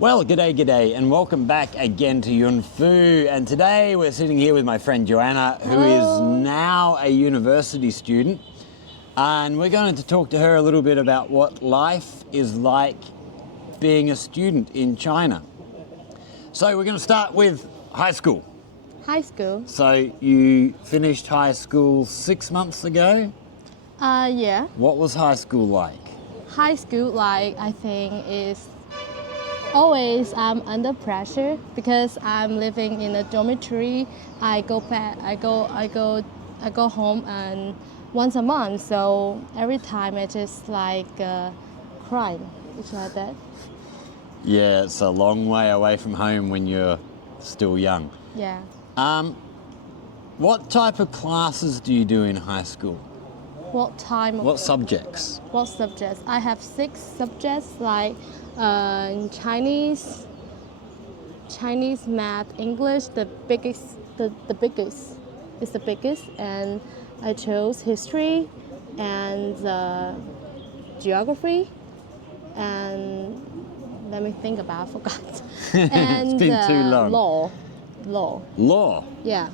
Well, g'day, and welcome back again to Yun Fu. And today we're sitting here with my friend Joanna, who is now a university student. And we're going to talk to her a little bit about what life is like being a student in China. So we're going to start with high school. High school? So you finished high school 6 months ago? Yeah. What was high school like? High school, I think, is always under pressure because I'm living in a dormitory. I go home and once a month. So every time it's just like crying, it's like that. Yeah, it's a long way away from home when you're still young. Yeah. What type of classes do you do in high school? What subjects? What subjects? I have 6 subjects like Chinese, Math, English. The biggest is the biggest, and I chose history and geography, and let me think about. I forgot. And It's been too long. Law. Yeah.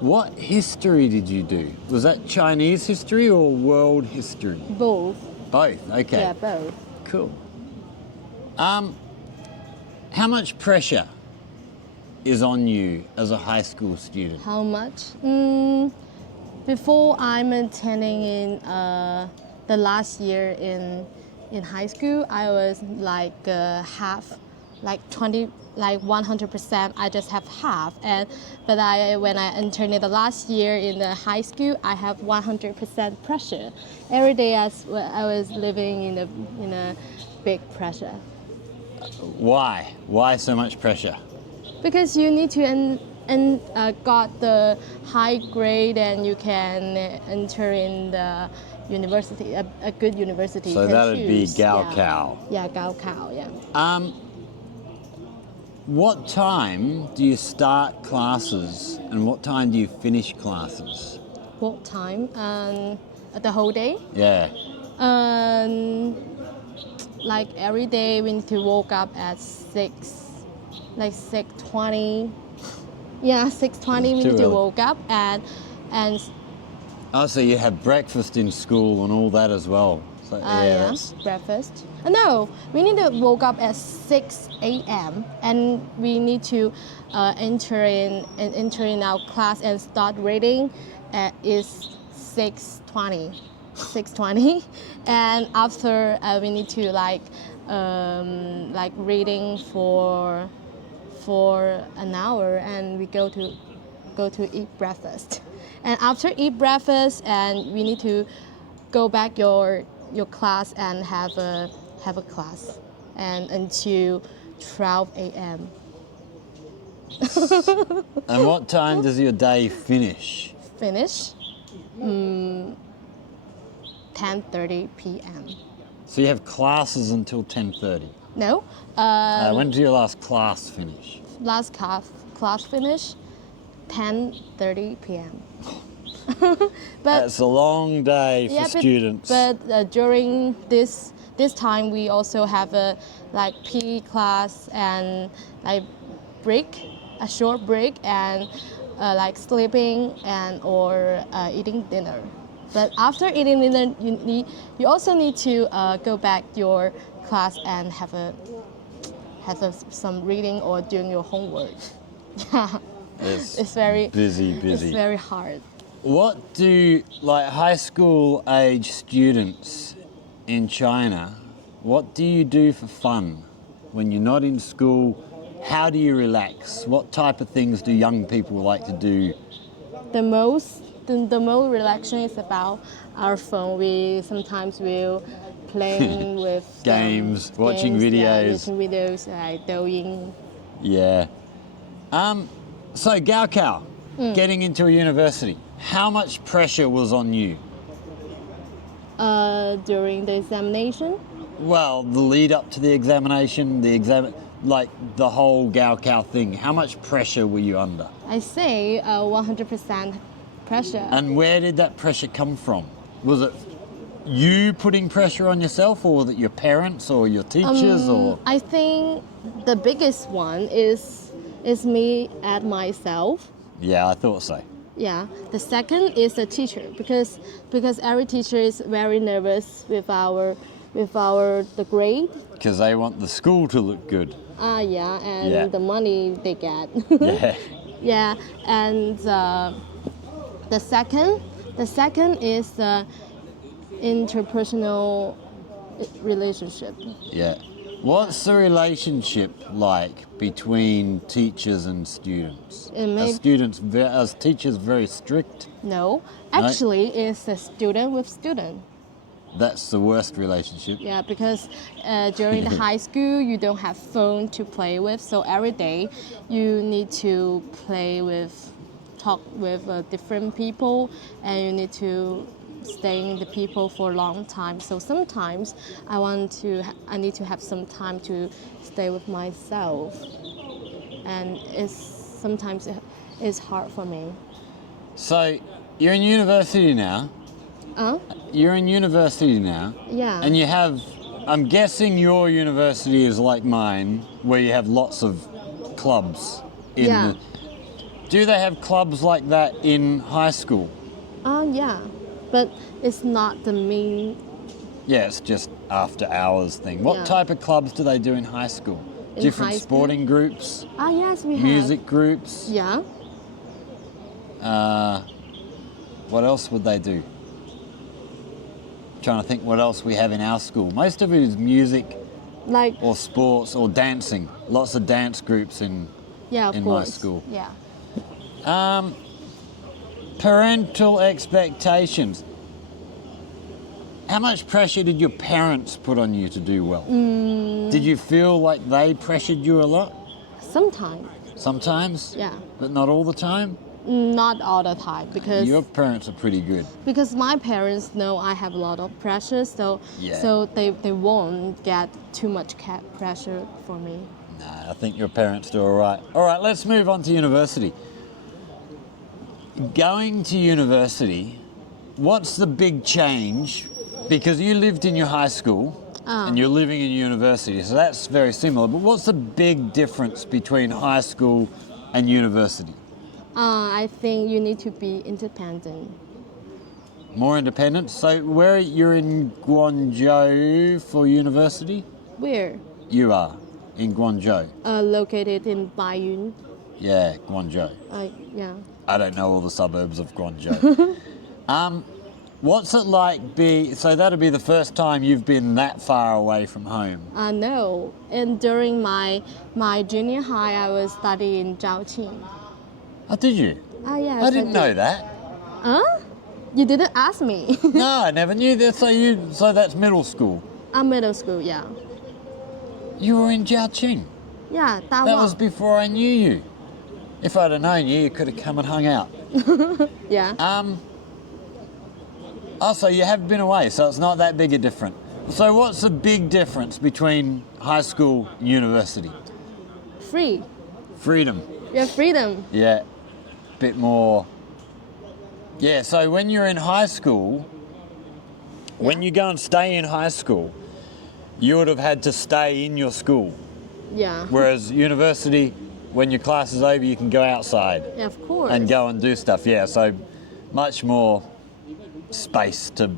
What history did you do? Was that Chinese history or world history? Both. Both, okay. Yeah, both. Cool. How much pressure is on you as a high school student? How much? Before I'm attending in the last year in high school, I was like half, like 20, like 100%. I just have half, but when I entered in the last year in the high school, I have 100% pressure. Every day I was living in a big pressure. Why? Why so much pressure? Because you need to got the high grade and you can enter in the university, a good university. So that would be Gaokao. Yeah, Gaokao, yeah. What time do you start classes and what time do you finish classes? What time? The whole day? Yeah. Like every day we need to wake up at 6:20. Yeah, 6:20 we need to wake up and. Oh, so you have breakfast in school and all that as well. So, yeah, breakfast. No, we need to wake up at 6 a.m. and we need to enter in our class and start reading at 6:20. 6:20, and after we need to like reading for an hour, and we go to eat breakfast, and after eat breakfast, and we need to go back your class and have a class, and until 12 a.m. And what time does your day finish? 10:30 p.m. So you have classes until 10:30? No. When did your last class finish? Last class finish 10:30 p.m. That's a long day for students. But during this time, we also have a PE class and a short break, and sleeping or eating dinner. But after eating dinner, you also need to go back your class and have some reading or doing your homework. Yeah, it's very busy. It's very hard. What do high school age students in China? What do you do for fun when you're not in school? How do you relax? What type of things do young people like to do? The most relaxing is about our phone. We sometimes will playing with games, watching videos. Yeah, watching videos like Douyin. Yeah. So Gaokao, getting into a university, how much pressure was on you? During the examination? Well, the lead up to the examination, the whole Gaokao thing, how much pressure were you under? I say 100% pressure. And where did that pressure come from? Was it you putting pressure on yourself, or was it your parents or your teachers, or? I think the biggest one is me at myself. Yeah, I thought so. Yeah. The second is the teacher because every teacher is very nervous with our the grade. Because they want the school to look good. Yeah, and Yeah. the money they get. Yeah. Yeah, and the second is the interpersonal relationship. Yeah. What's the relationship like between teachers and students? Are teachers very strict? No, actually, it's a student with student. That's the worst relationship. Yeah, because during the high school, you don't have phone to play with, so every day you need to talk with different people, and you need to stay in the people for a long time. So sometimes I need to have some time to stay with myself, and sometimes it's hard for me. So you're in university now. You're in university now. Yeah. And you have, I'm guessing your university is like mine, where you have lots of clubs. Yeah. Do they have clubs like that in high school? Yeah, but it's not the main. Yeah, it's just after hours thing. What Yeah. type of clubs do they do in high school? In Different high school? sporting groups, Yes, we have. music groups. Yeah. What else would they do? Trying to think what else we have in our school. Most of it is music Like. or sports or dancing. Lots of dance groups in Yeah, of in my course. school. Yeah. Parental expectations. How much pressure did your parents put on you to do well? Did you feel like they pressured you a lot? Sometimes. Sometimes? Yeah. But not all the time? Not all the time Your parents are pretty good. because my parents know I have a lot of pressure, so Yeah. so they won't get too much pressure for me. Nah, I think your parents do all right. All right, let's move on to university. Going to university, what's the big change? Because you lived in your high school and you're living in university, so that's very similar. But what's the big difference between high school and university? I think you need to be independent. More independent? So you're in Guangzhou for university? Where? You are in Guangzhou. Located in Baiyun. Yeah, Guangzhou. Yeah. I don't know all the suburbs of Guangzhou. What's it like so that'll be the first time you've been that far away from home? No. And during my junior high, I was studying in Zhaoqing. Oh, did you? Yes. I didn't know did. that. You didn't ask me. No, I never knew that. So that's middle school. Middle school, yeah. You were in Jiaqing. Yeah, That was before I knew you. If I'd have known you, you could have come and hung out. Yeah. So you have been away, so it's not that big a difference. So what's the big difference between high school and university? Free. Freedom. You have freedom. Yeah, bit more. Yeah, so when you're in high school, when you go and stay in high school, you would have had to stay in your school. Yeah. Whereas university, when your class is over, you can go outside Yeah, of course. and go and do stuff. Yeah, so much more space to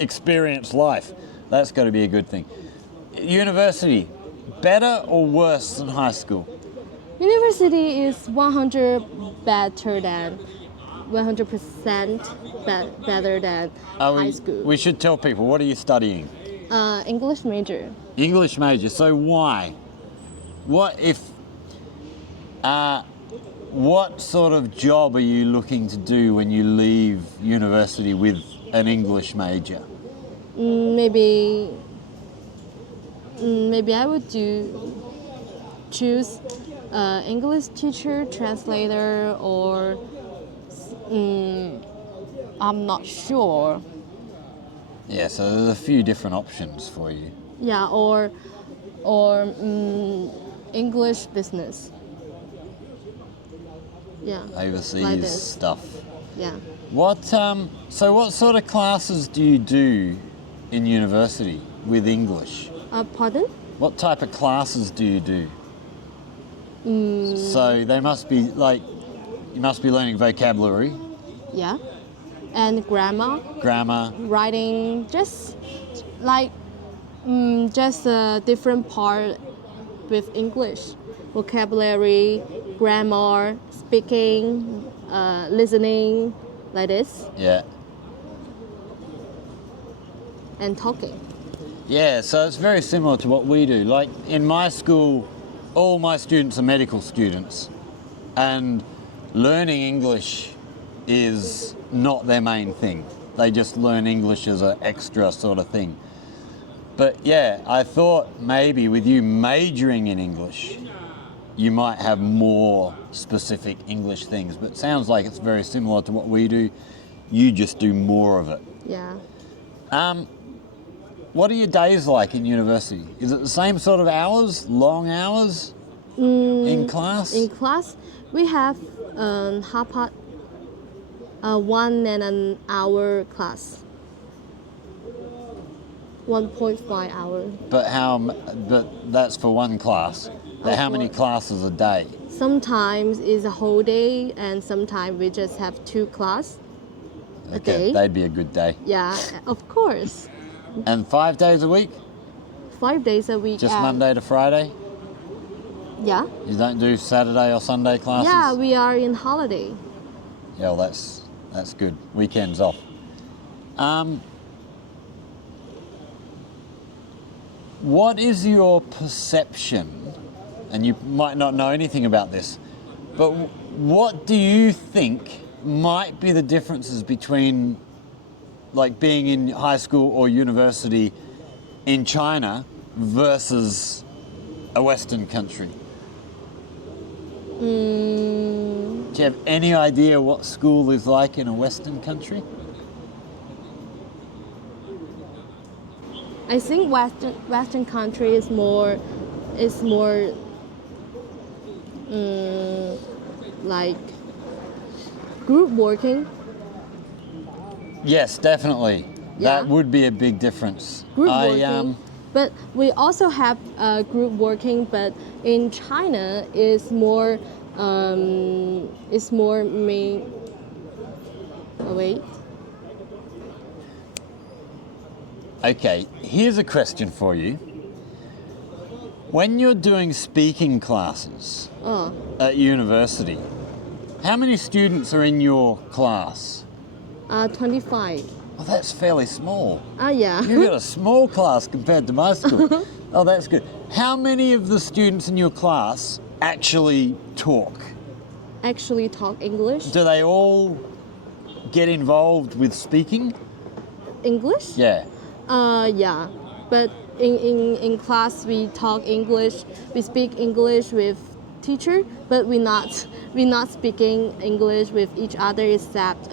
experience life. That's got to be a good thing. University, better or worse than high school? University is 100% better than 100% better than high school. We should tell people, what are you studying? English major. English major. So why? What sort of job are you looking to do when you leave university with an English major? Maybe I would choose English teacher, translator, or I'm not sure. Yeah, so there's a few different options for you. Yeah, or English business. Yeah. Overseas Like this. stuff. Yeah. So what sort of classes do you do in university with English? Pardon? What type of classes do you do? So they must be like, you must be learning vocabulary, Yeah. And grammar, grammar. writing, just like just a different part with English. Vocabulary, grammar, speaking, listening, like this, Yeah. and talking. Yeah, so it's very similar to what we do. Like in my school, all my students are medical students, and learning English is not their main thing. They just learn English as an extra sort of thing. But yeah, I thought maybe with you majoring in English, you might have more specific English things. But it sounds like it's very similar to what we do. You just do more of it. Yeah. What are your days like in university? Is it the same sort of hours, long hours in class? In class, we have half part, 1 and an hour class. 1.5 hour. But that's for one class. But how many classes a day? Sometimes it's a whole day, and sometimes we just have 2 class a day. That'd be a good day. Yeah, of course. And 5 days a week? 5 days a week. Just and- Monday to Friday? Yeah. You don't do Saturday or Sunday classes? Yeah, we are in holiday. Yeah, well, that's good. Weekends off. What is your perception, and you might not know anything about this, but what do you think might be the differences between like being in high school or university in China versus a Western country? Do you have any idea what school is like in a Western country? I think Western country is more like group working. Yes, definitely. Yeah. That would be a big difference. Group working. But we also have group working, but in China it's more main. Oh, wait. Okay, here's a question for you. When you're doing speaking classes at university, how many students are in your class? 25. Well, that's fairly small. Yeah. You've got a small class compared to my school. Oh, that's good. How many of the students in your class actually talk? Actually talk English. Do they all get involved with speaking? English? Yeah. Yeah. But in class we talk English. We speak English with teacher, but we're not speaking English with each other except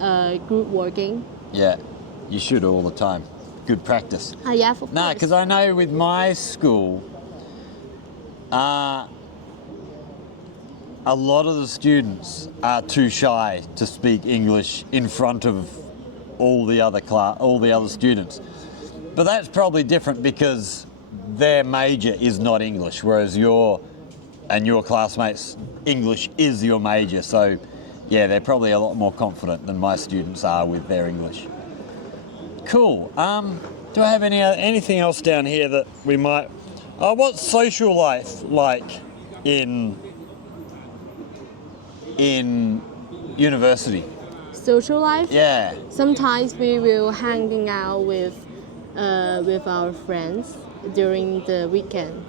group working. Yeah. You should all the time. Good practice. Yeah, of course. No, because I know with my school, a lot of the students are too shy to speak English in front of all the other students. But that's probably different because their major is not English, whereas your classmates' English is your major. So, yeah, they're probably a lot more confident than my students are with their English. Cool. Do I have anything else down here that we might? What's social life like in university? Social life? Yeah. Sometimes we will hanging out with our friends during the weekend.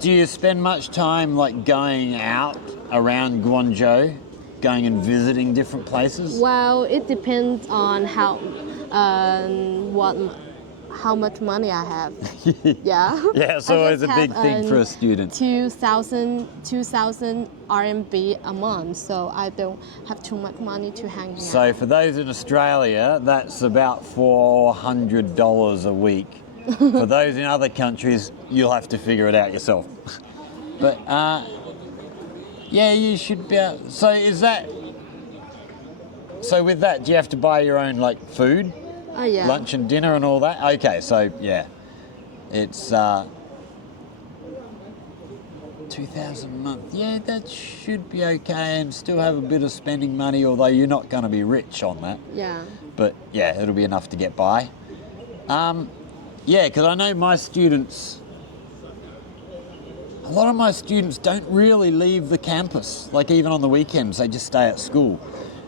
Do you spend much time like going out around Guangzhou, going and visiting different places? Well, it depends on how much money I have. Yeah. Yeah, it's I always just a big have, thing for a student. 2,000 RMB a month, so I don't have too much money to hang out. So for those in Australia, that's about $400 a week. For those in other countries, you'll have to figure it out yourself. But yeah, you should be. So So with that, do you have to buy your own like food, Oh yeah. lunch and dinner and all that? Okay, so yeah, it's 2,000 a month. Yeah, that should be okay, and still have a bit of spending money. Although you're not going to be rich on that. Yeah. But yeah, it'll be enough to get by. Yeah, because I know my students. A lot of my students don't really leave the campus. Like even on the weekends, they just stay at school.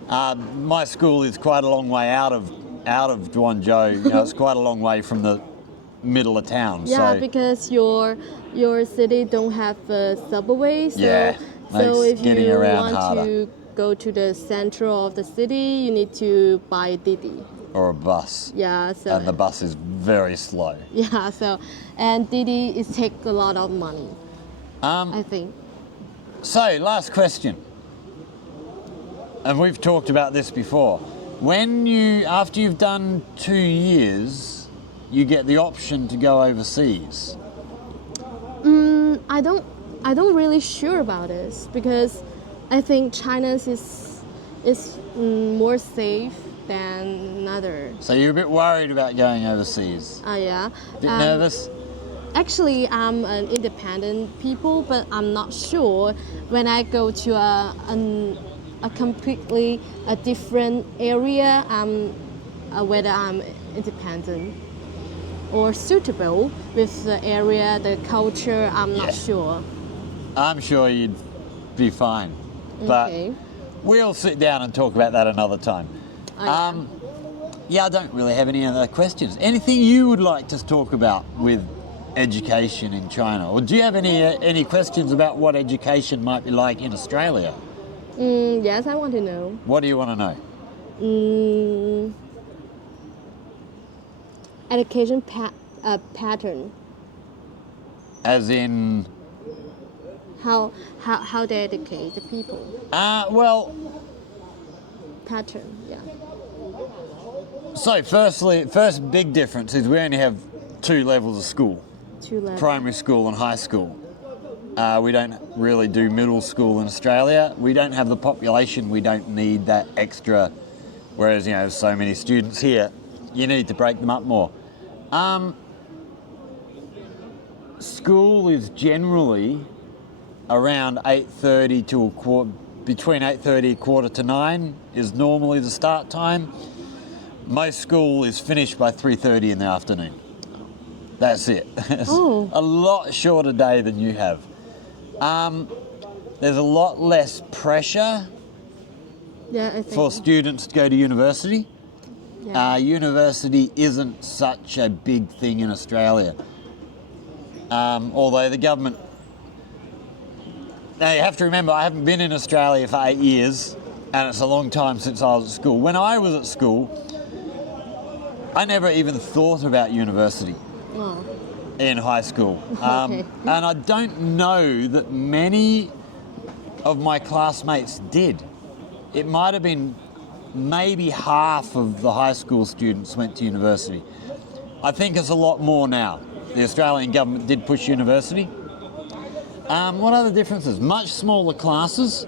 My school is quite a long way out of Guangzhou. You know, it's quite a long way from the middle of town. Yeah, so, because your city don't have a subway, so Yeah, so makes if getting you around want harder. to go to the central of the city, you need to buy Didi. or a bus. Yeah, so And the bus is very slow. yeah, so and Didi is take a lot of money, I think. So, last question. And we've talked about this before. After you've done 2 years, you get the option to go overseas. I don't really sure about this because I think China's is more safe than other. So you're a bit worried about going overseas. Yeah. Bit nervous? Actually, I'm an independent people, but I'm not sure when I go to a completely a different area, whether I'm independent or suitable with the area, the culture. I'm not sure. I'm sure you'd be fine. But Okay. we'll sit down and talk about that another time. Yeah. Yeah, I don't really have any other questions. Anything you would like to talk about with education in China? Or do you have any questions about what education might be like in Australia? Yes, I want to know. What do you want to know? Education pattern. As in, How they educate the people. well, Pattern. Yeah. so first big difference is we only have 2 levels of school. 2 levels. Primary school and high school. We don't really do middle school in Australia. We don't have the population. We don't need that extra. Whereas, you know, so many students here, you need to break them up more. School is generally around 8:30 to between 8:30 and 8:45 is normally the start time. Most school is finished by 3:30 in the afternoon. That's it. It's Oh. a lot shorter day than you have. There's a lot less pressure Yeah, I think. for students to go to university. Yeah. University isn't such a big thing in Australia. Although the government... Now you have to remember, I haven't been in Australia for 8 years, and it's a long time since I was at school. When I was at school, I never even thought about university Oh. in high school. Okay. And I don't know that many of my classmates did. It might have been maybe half of the high school students went to university. I think it's a lot more now. The Australian government did push university. What other differences? Much smaller classes.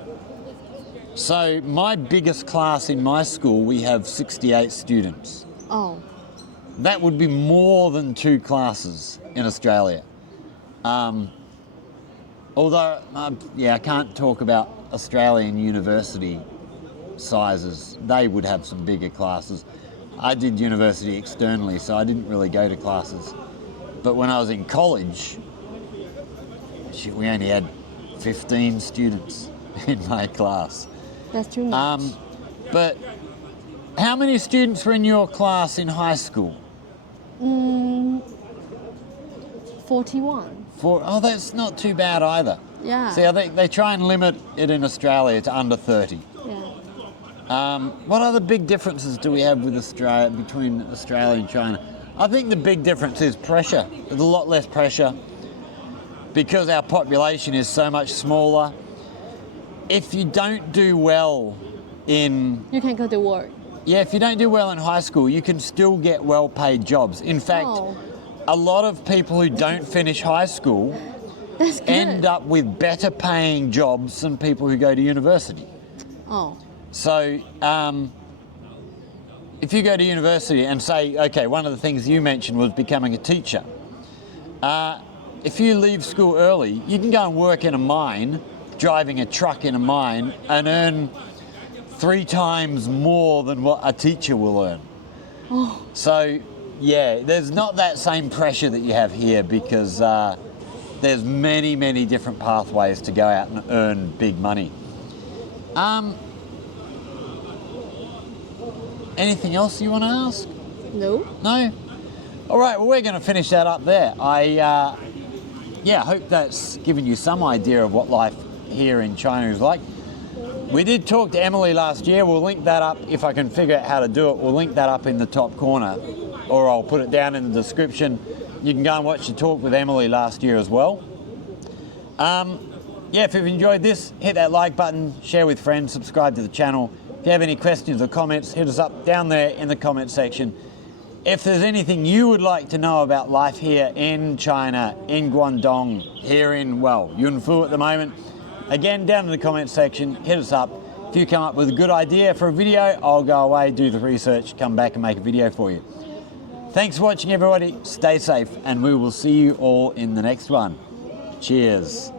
So my biggest class in my school, we have 68 students. Oh. That would be more than 2 classes in Australia. Although, I can't talk about Australian university sizes. They would have some bigger classes. I did university externally, so I didn't really go to classes. But when I was in college, we only had 15 students in my class. That's too much. But how many students were in your class in high school? 41. Oh, that's not too bad either. Yeah. See, I think they try and limit it in Australia to under 30. Yeah. What other big differences do we have with Australia, between Australia and China? I think the big difference is pressure. There's a lot less pressure because our population is so much smaller. If you don't do well in... You can go to work. Yeah, if you don't do well in high school, you can still get well-paid jobs. In fact, Oh. a lot of people who don't finish high school That's good. end up with better paying jobs than people who go to university. Oh. So, if you go to university and say, okay, one of the things you mentioned was becoming a teacher. If you leave school early, you can go and work in a mine, driving a truck in a mine, and earn 3 times more than what a teacher will earn. Oh. So, yeah, there's not that same pressure that you have here because there's many, many different pathways to go out and earn big money. Anything else you want to ask? No. No? All right, well, we're going to finish that up there. I hope that's given you some idea of what life here in China is like. We did talk to Emily last year. We'll link that up if I can figure out how to do it. We'll link that up in the top corner, or I'll put it down in the description. You can go and watch the talk with Emily last year as well. If you've enjoyed this, hit that like button, share with friends, subscribe to the channel. If you have any questions or comments, hit us up down there in the comment section. If there's anything you would like to know about life here in China, in Guangdong, here in, Yunfu at the moment, again, down in the comment section, hit us up. If you come up with a good idea for a video, I'll go away, do the research, come back and make a video for you. Thanks for watching, everybody. Stay safe, and we will see you all in the next one. Cheers.